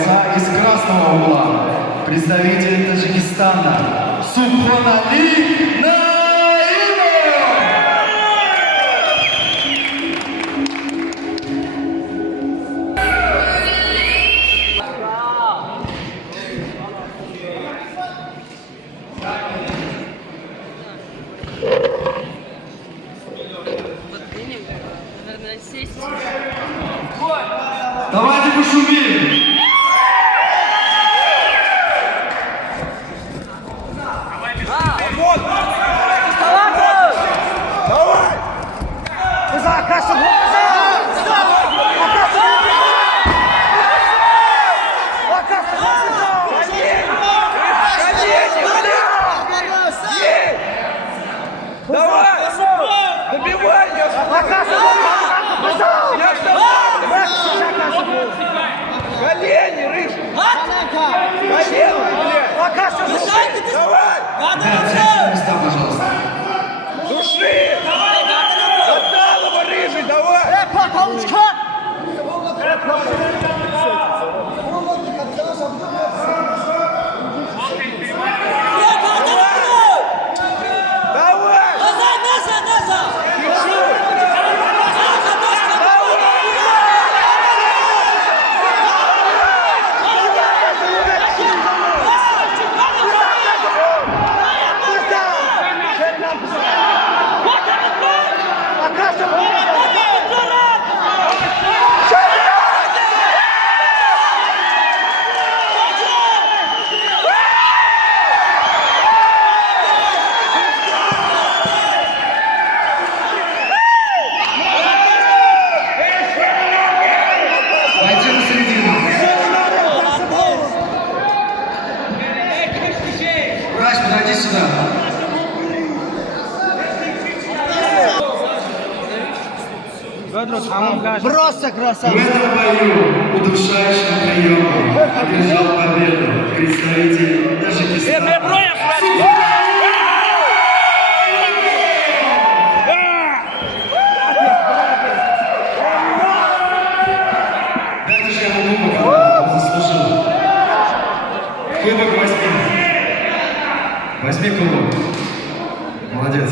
бойца из красного угла, представитель Таджикистана Субханали Наимов. Наверное, сесть. Давайте пошумим! Колени, рыжий! Колени, блядь! Давай! Места, пожалуйста. Души! Отдалова, рыжий, давай! Давай! Пойди на середину. Врач, подойди сюда. Просто красавчик. В этом бою удушающим приемом одержал победу представитель Таджикистана. Дайте же ему кубок, он заслужил. Кубок возьми. Возьми кубок. Молодец.